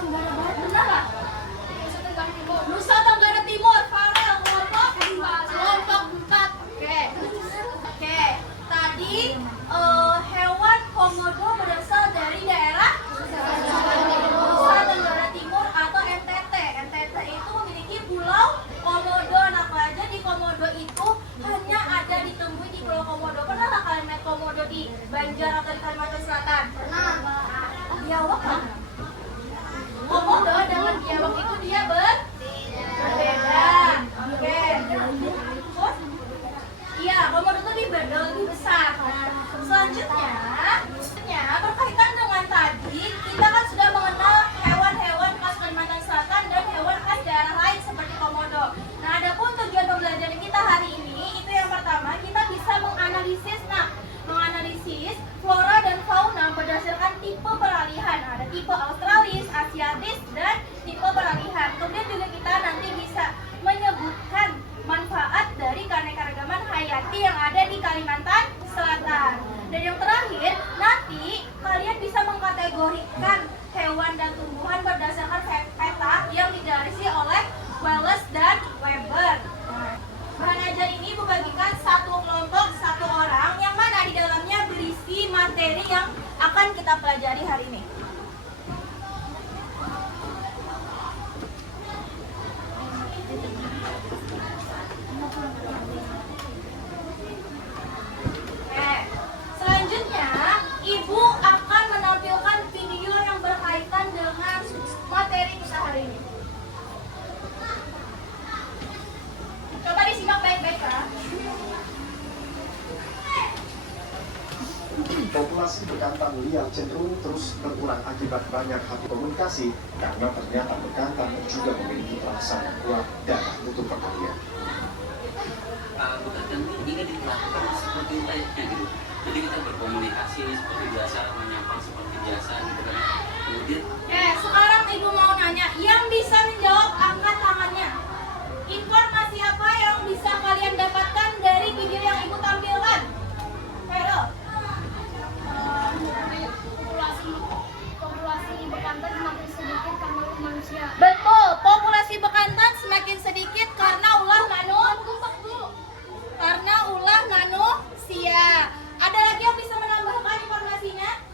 Tenggara Barat, benar nggak? Nusa Tenggara Timur, Farel, kelompok 4. Oke. Tadi hewan komodo berasal dari daerah Nusa Tenggara Timur atau NTT. NTT itu memiliki pulau Komodo. Nah, pelajar di Komodo itu hanya ada ditemui di Pulau Komodo. Pernah nggak kalian lihat komodo di Banjar atau di Kalimantan Selatan? Pernah. Biawak kan? Komodo dengan biawak itu dia berbeda. Oke. Iya, komodo itu lebih besar. Nah, selanjutnya berkaitan dengan tadi, kita kan sudah mengenal hewan-hewan khas Kalimantan Selatan dan hewan khas daerah lain seperti komodo. Nah, adapun tujuan pembelajaran kita hari ini itu yang pertama, kita bisa menganalisis flora dan fauna berdasarkan tipe peralihan. Ada tipe Australis, Asiatis, dan tipe peralihan. Kemudian juga kita nanti bisa menyebutkan manfaat dari keanekaragaman hayati yang ada di Kalimantan Selatan. Dan yang terakhir, nanti kalian bisa mengkategorikan hewan dan tumbuhan berdasarkan peta yang digarisi oleh Wallace dan Weber. Bahan ajar ini dibagikan satu kelompok, satu orang, yang mana di dalamnya berisi materi yang akan kita pelajari hari ini. Selanjutnya, Ibu akan menampilkan video yang berkaitan dengan materi kita hari ini. Coba disimak baik-baik ya. Populasi bekantan liar cenderung terus berkurang akibat banyak hati komunikasi karena ternyata bekantan juga memiliki perasaan yang kuat dan butuh perhatian. Bekantan ini jika dilakukan seperti layaknya gitu. Jadi kita berkomunikasi seperti biasa, menyapa seperti biasa gitu kan. Kemudian sekarang Ibu mau nanya, yang bisa menjawab angkat tangannya. Informasi apa yang bisa kalian dapatkan dari video yang Ibu tampilkan? Hero. Populasi bekantan semakin sedikit karena manusia. Betul, populasi bekantan semakin sedikit karena ulah manusia. Ada lagi yang bisa menambahkan informasinya?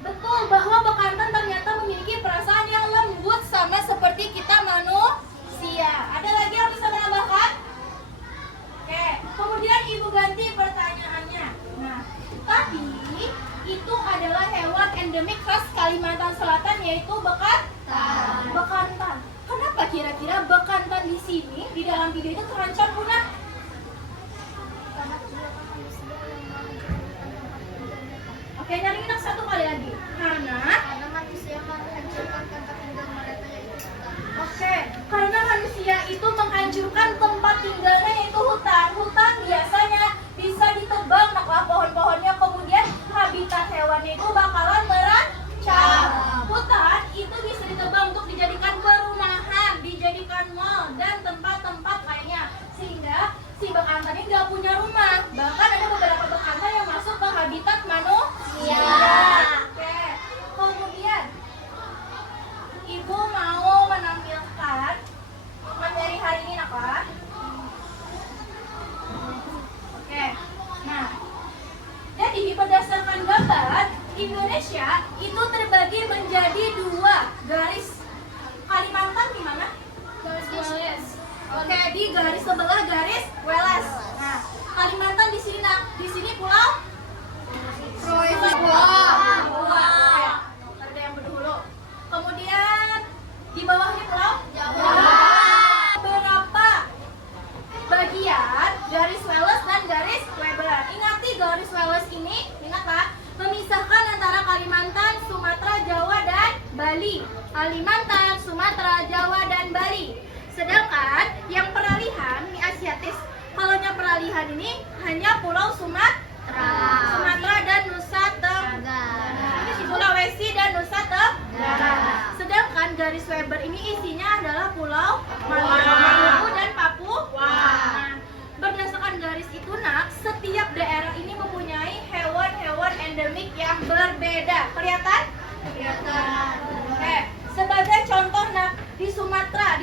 Betul, bahwa bekantan ternyata memiliki perasaan yang lembut sama seperti kita manusia. Ada lagi yang bisa menambahkan? Oke, kemudian Ibu ganti pertanyaannya. Nah, tapi itu adalah hewan endemik khas Kalimantan Selatan, yaitu bekantan. Kenapa kira-kira bekantan di sini di dalam video itu terancam punah? Oke, nyaringin satu kali lagi. Karena manusia menghancurkan tempat tinggal mereka yaitu hutan. Oke, karena manusia itu menghancurkan tempat tinggalnya yaitu hutan. Hutan biasanya bisa ditebang, nah pohon-pohonnya, kemudian habitat hewannya itu bakalan terancam. Hutan itu bisa ditebang untuk dijadikan perumahan, dijadikan mall, dan tempat-tempat lainnya. Sehingga si bekantan ini nggak punya rumah. Bahkan ada beberapa bekantan yang masuk ke habitat manusia. Oke, kemudian Ibu mau menampilkan materi hari ini apa? Oke, nah, jadi berdasarkan gambar, Indonesia itu terbagi menjadi 2 garis. Kalimantan di mana? Garis Wallace. Oke, di garis sebelah garis Wallace. Nah, Kalimantan di sini pulau Jawa. Ada yang berhulu. Kemudian di bawahnya pulau Jawa. Berapa bagian garis Wallace dan garis Weber? Ingati garis Wallace ini, ingat Pak, memisahkan antara Kalimantan, Sumatera, Jawa, dan Bali. Kalimantan, Sumatera, Jawa, dan Bali. Sedangkan yang peralihan ini Asiatis. Kalau yang peralihan ini hanya Pulau Sumatera dan Nusa Tenggara. Sulawesi dan Nusa Tenggara. Sedangkan garis Weber ini isinya adalah Pulau Maluku dan Papua. Nah, berdasarkan garis itu, nak, setiap daerah ini mempunyai hewan-hewan endemik yang berbeda. Kelihatan? Oke, sebagai contoh nah di Sumatera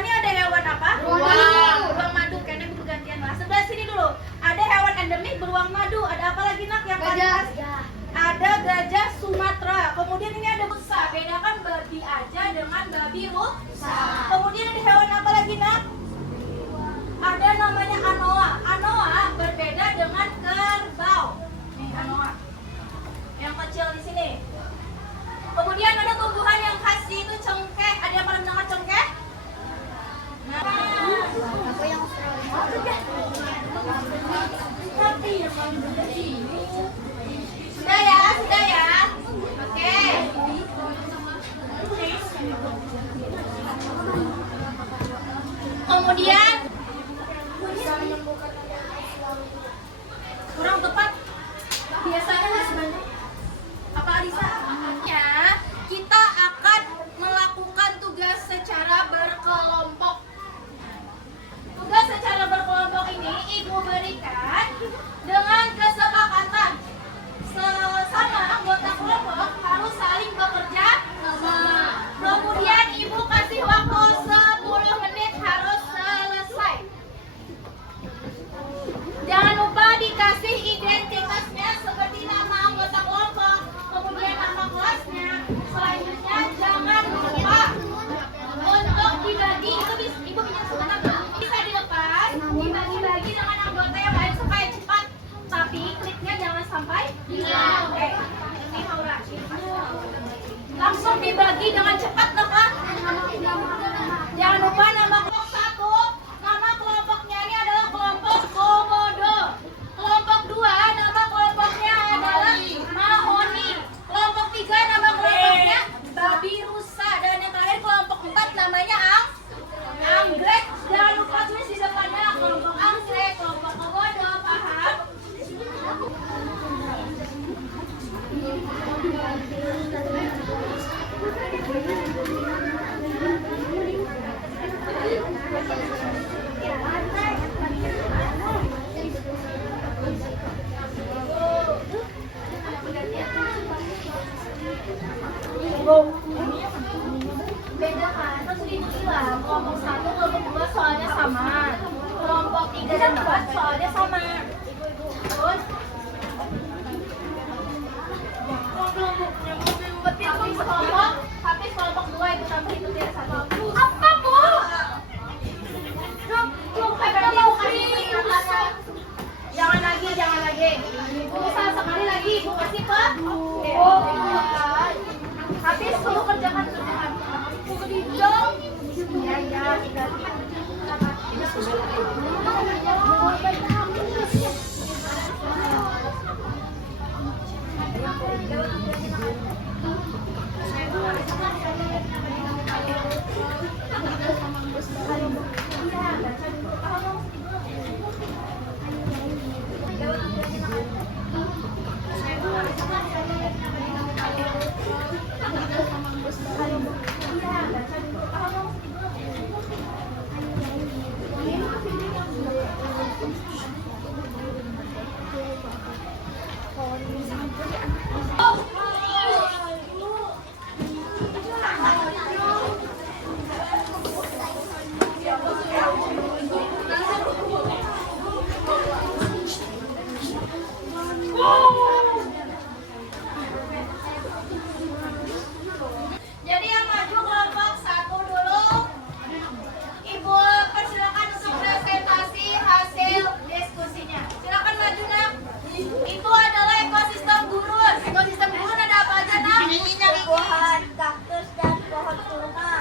ini ada hewan apa? Beruang madu. Kayaknya bergantian lah. Sebelah sini dulu. Ada hewan endemik beruang madu. Ada apa lagi nak yang paling khas? Ada gajah Sumatera. Kemudian ini ada rusa. Bedakan babi aja dengan babi rusa. Kemudian ada hewan apa lagi nak? Ada namanya anoa. Anoa berbeda dengan kerbau. Nih anoa. Yang kecil di sini. Kemudian ada tumbuhan yang khas itu cengkeh. Ada yang pernah mendengar cengkeh? Nah, Apa yang sudah ya. Oke. Kemudian kurang tepat. Biasanya sebenarnya apa Alisa? Ya, kita akan melakukan tugas secara berkelompok. Tugas secara berkelompok ini Ibu berikan dengan kesepakatan sesama anggota kelompok harus saling bekerja sama. Kemudian Ibu kasih waktu 10 menit harus selesai. Jangan lupa dikasih identitasnya seperti nama anggota kelompok, kemudian nama kelasnya. Selanjutnya jangan lupa untuk dibagi. Itu Ibu punya sebenarnya bisa dilepas, dibagi-bagi dengan anggota yang lain supaya cepat. Tapi kliknya jangan sampai hilang. Ini Maura. Langsung dibagi dengan cepat, Pak. Jangan lupa nama kelompok 1. Nama kelompoknya ini adalah kelompok Komodo. Kelompok 2 nama kelompoknya adalah Mahoni. Kelompok 3 nama kelompoknya Babi Rusa. Dan yang terakhir kelompok 4 namanya Anggrek. Jangan lupa tulis di depannya kelompok Anggrek, kelompok Komodo, paham? Beda kan? Terus Ibu bilang kelompok 1, kelompok 2 soalnya sama. Kelompok 3 dan 4 soalnya sama. Terus tapi kelompok 2 Ibu tambah itu tidak satu. Apa Bu? Jangan lagi. Ibu usaha sekali lagi Ibu kasih ke habis suruh kerjakan. Ya. Jadi yang maju kelompok 1 dulu. Ibu persilakan untuk presentasi hasil diskusinya. Silakan maju nak. Itu adalah ekosistem gurun. Ekosistem gurun ada apa aja nak? Pohon kaktus dan pohon kurma.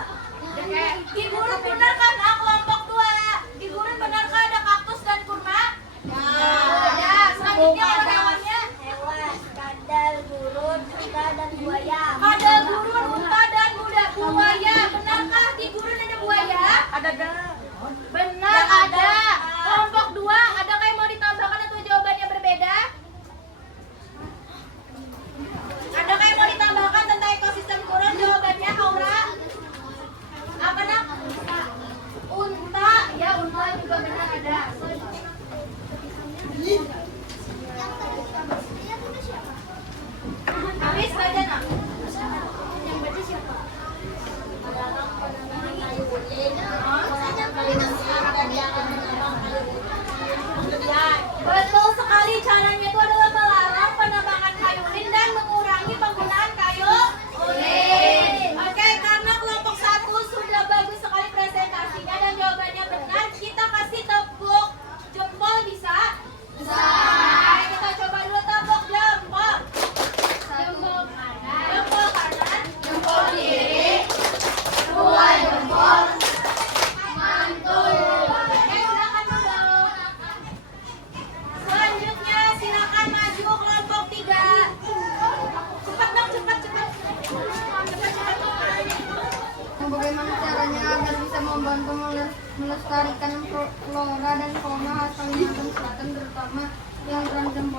Oke. Di gurun benar kan nak kelompok 2? Di gurun benarkah ada kaktus dan kurma? Ya. Selanjutnya ada hewannya. Hewan, kadal, gurun, unta, dan buaya. Ada gurun, unta, dan buaya. Benarkah di gurun ada buaya? Ada. Benar ada. Kelompok 2, adakah yang mau ditambahkan atau jawabannya berbeda?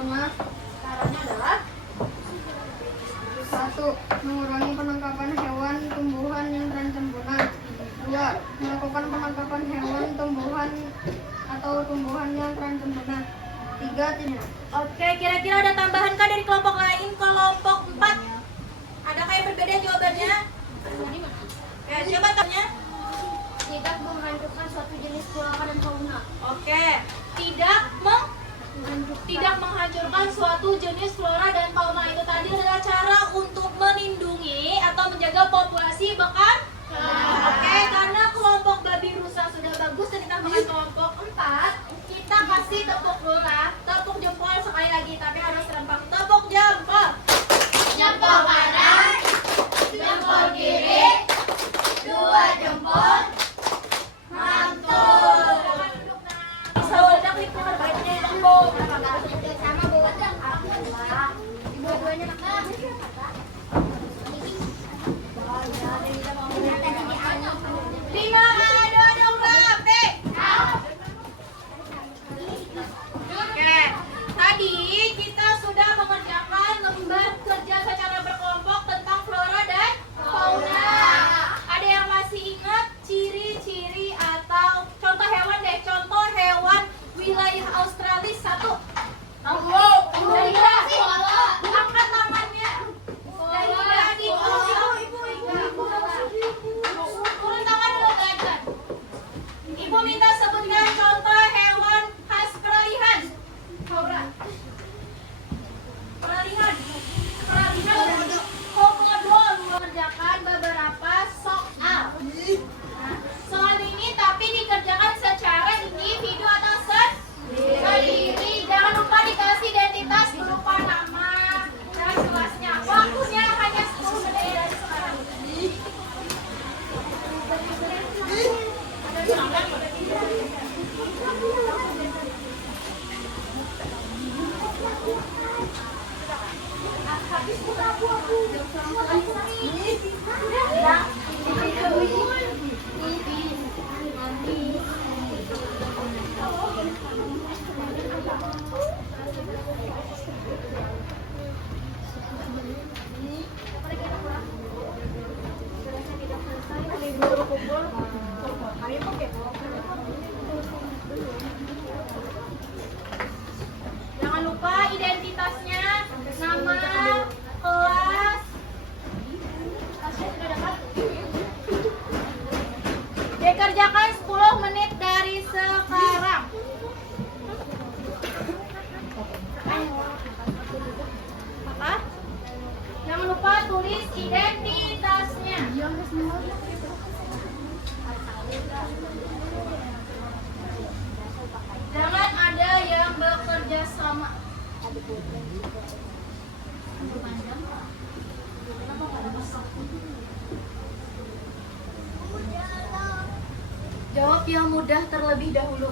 fauna. Caranya adalah 1. Mengurangi penangkapan hewan tumbuhan yang terancam punah. 2. Melakukan penangkapan hewan tumbuhan atau tumbuhan yang terancam punah. 3. Tidak. Oke, kira-kira ada tambahan kah dari kelompok lain? Kelompok 4. Adakah yang berbeda jawabannya? Ya, coba tanya. Tidak menghancurkan suatu jenis flora dan fauna. Oke, tidak menghancurkan suatu jenis flora dan fauna. Itu tadi adalah cara untuk melindungi atau menjaga populasi bukan? Oke, karena kelompok babi rusa sudah bagus dan ditambahkan kelompok 4, kita kasih tepuk dulu, tepuk jempol sekali lagi, tapi harus serempak. Tepuk jempol. Jempol kanan, jempol kiri, 2 jempol. Mantul. Bisa wadah klik terbaiknya tepuk. Sama bawa dua-duanya nak. Lima, ada berapa? Oke, tadi kita sudah mengerjakan lembar kerja secara berkelompok tentang flora dan fauna. Ada yang masih ingat ciri-ciri atau contoh hewan deh? Contoh hewan wilayah Australia 1. Angkat tangannya. Dari turun tangan dulu belajar. Ibu minta sebutkan contoh hewan khas peralihan. Peralihan. Komodo mengerjakan beberapa soal. Soal ini tapi dikerjakan secara individu atau sendiri. Jangan lupa dikasih identitas berupa nama dan kelasnya. Waktunya hanya 10 menit dari sekarang. Jangan lupa identitasnya, nama, kelas. Tasnya sudah dapat? Dikerjakan 10 menit dari sekarang. Apa? Jangan lupa tulis identitasnya. Jangan ada yang bekerja sama. Jawab yang mudah terlebih dahulu.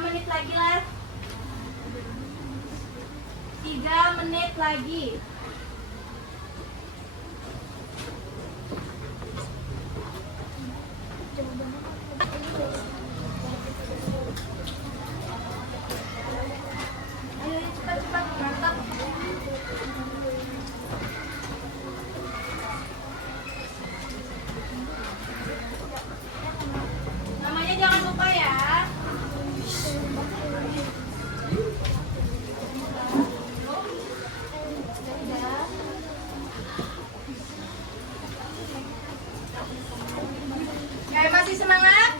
Menit lagi lah. 3 menit lagi. Ayo cepat-cepat mantap. Namanya jangan lupa ya. Ya, masih semangat?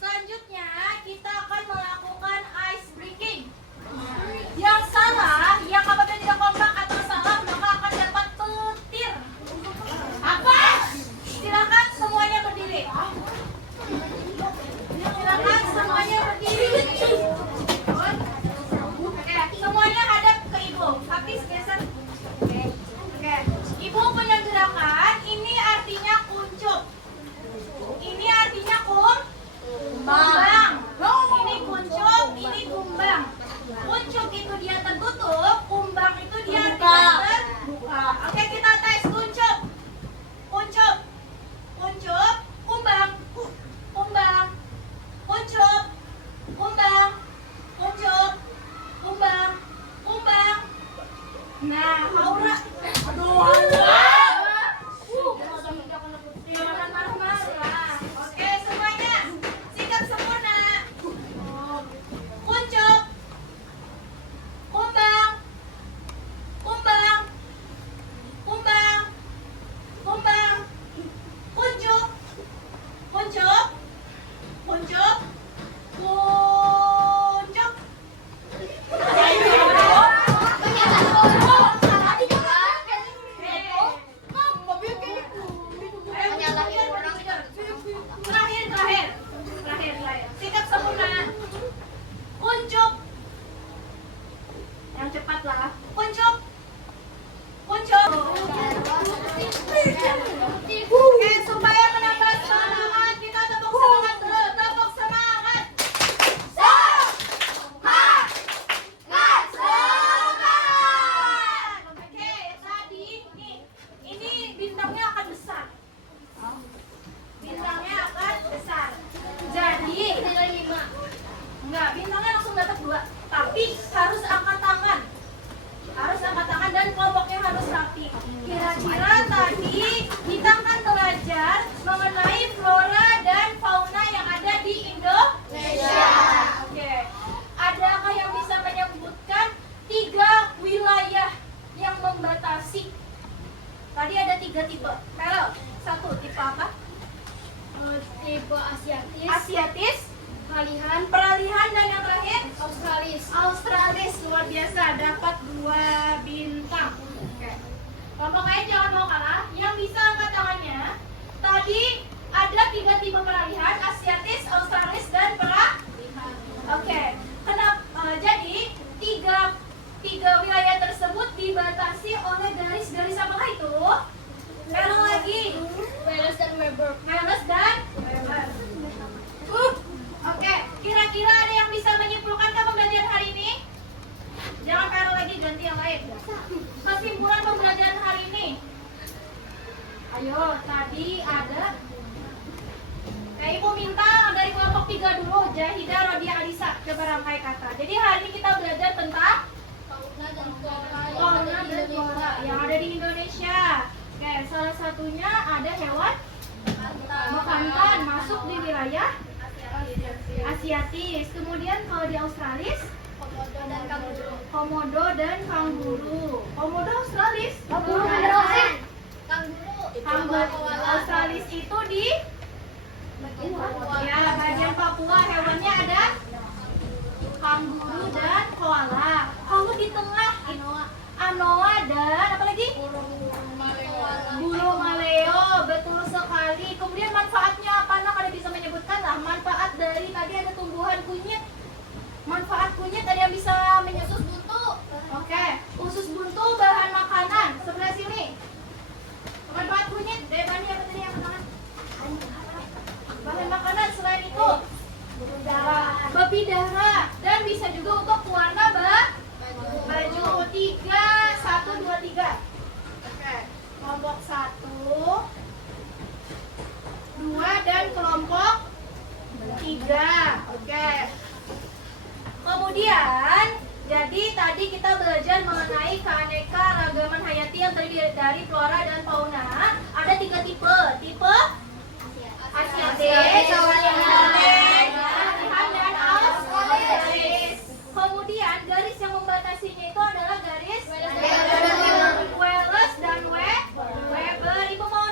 Selanjutnya kita akan melakukan ice breaking. Yang salah, yang apabila tidak kompak atau salah, maka akan dapat petir. Apa? Silakan semuanya berdiri. Silakan semuanya berdiri. Oke, semuanya hadap ke ibu. Habis geser. Oke. Ibu punya gerakan. Ini artinya kuncup. Ini artinya kumbang. Ini kuncup, ini kumbang. Kuncup itu dia tertutup, kumbang itu dia terbuka. Oke, kita tes kuncup. Kuncup. Kuncup, kumbang. Kumbang. Kuncup. Kumbang. Kuncup. Kumbang. Kumbang. Nah, Aura. Jangan marah-marah. Oke, semuanya. Sikap sempurna. Kuncup. Kumbang. Kumbang. Kumbang. Kumbang. Kuncup. Kuncup. Kuncup. Kuncup. Terakhir. Sikap sempurna. Kuncup. Yang cepat lah. Kuncup. Kuncup. Oke, supaya menambah semangat, kita tepuk semangat dulu. Tepuk semangat. Oke, tadi ini bintangnya akan besar. Bintangnya akan besar. Jadi enggak, bintangnya langsung dapat 2. Tapi harus angkat tangan. Harus angkat tangan dan kelompoknya harus rapi. Kira-kira tadi kita akan belajar mengenai flora dan fauna yang ada di Indonesia. Oke. Adakah yang bisa menyebutkan 3 wilayah yang membatasi? Tadi ada 3 tipe. Hello, 1 tipe apa? Tipe Asiatis, Asiatis, peralihan, dan yang terakhir Australis. luar biasa, dapat 2 bintang. Oke. Kelompok lain jangan mau kalah. Yang bisa angkat tangannya. Tadi ada 3 tipe peralihan, Asiatis, Australis, dan peralihan. Oke. Jadi tiga wilayah tersebut dibatasi oleh garis-garis apakah itu? Kalau lagi Wales dan Weber. Wales dan Weber. Oke, kira-kira ada yang bisa menyimpulkan pembelajaran hari ini? Jangan karo lagi, ganti yang lain. Kesimpulan pembelajaran hari ini. Ayo, tadi ada. Ibu minta dari kelompok 3 dulu, Jahidah, Rodia, Alisa. Coba rangkai kata. Jadi hari ini kita belajar tentang fauna dan flora yang ada di Indonesia. Oke, salah satunya ada hewan bekantan masuk di wilayah Asiatis. Kemudian kalau di Australis, komodo dan kanguru. Komodo Australis? Kanguru Australis itu di bagian Papua. Hewannya ada kanguru dan koala. Kalau di tengah anoa dan apa lagi? Burung maleo. Betul sekali. Kemudian manfaatnya apa? Nak ada bisa menyebutkan lah manfaat dari tadi ada tumbuhan kunyit. Manfaat kunyit ada yang bisa menyusus buntu. Oke, usus buntu bahan makanan. Sebelah sini. Manfaat kunyit. Bani apa tadi yang pertama? Bahan makanan. Selain itu bepidara dan bisa juga untuk warna baju. 3, 1, 2, 3. Oke, kelompok 1, 2 dan kelompok 3. Oke. Kemudian, jadi tadi kita belajar mengenai keanekaragaman hayati yang terdiri dari flora dan fauna. Ada 3 tipe. Tipe Asiatis, peralihan, dan Australis. Kemudian garis yang membatasinya itu adalah garis Wales dan Weber. Ibu mau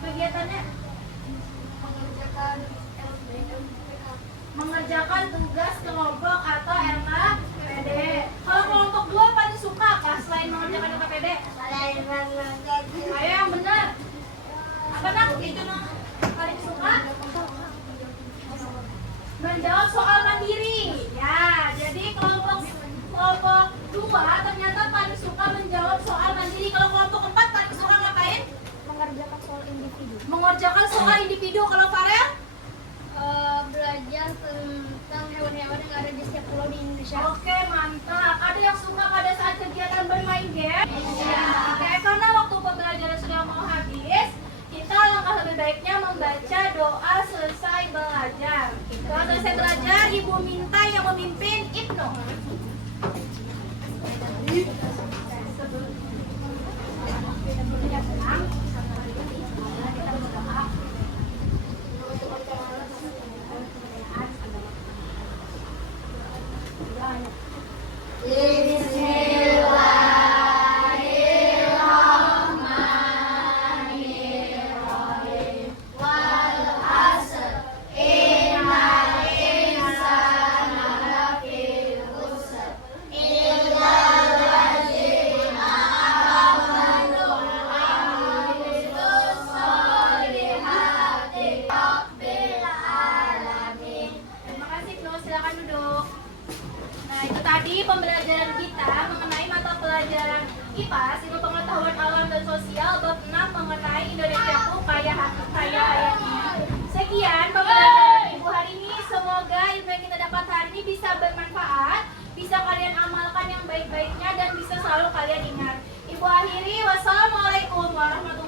Kegiatannya mengerjakan tugas kelompok atau LKPD. Kalau kelompok 2 paling suka apa selain mengerjakan LKPD? Ayo yang benar. Apa nak? Itu nak paling suka menjawab soal mandiri. Ya, jadi kelompok 2 ternyata paling suka menjawab soal mandiri. Kalau kelompok 4 paling suka ngapain? Mengerjakan soal individu. Mengerjakan soal individu. Kalau Farel? Belajar tentang hewan-hewan yang ada di setiap pulau di Indonesia. Oke, mantap. Ada yang suka pada saat kegiatan bermain game? Iya. Oke, karena waktu pembelajaran sudah mau habis, kita langkah lebih baiknya membaca doa selesai belajar. Doa selesai belajar, Ibu minta yang memimpin Ibnu. Terima kasih, Ibnu. Silakan duduk. Nah, itu tadi pembelajaran kita mengenai mata pelajaran IPA, Ilmu Pengetahuan Alam dan Sosial, bab 6 mengenai Indonesiaku kaya hayatnya. Sekian pembelajaran Ibu hari ini. Semoga ilmu yang kita dapat hari ini bisa bermanfaat, bisa kalian amalkan yang baik-baiknya, dan bisa selalu kalian ingat. Ibu akhiri, wassalamualaikum warahmatullahi wabarakatuh.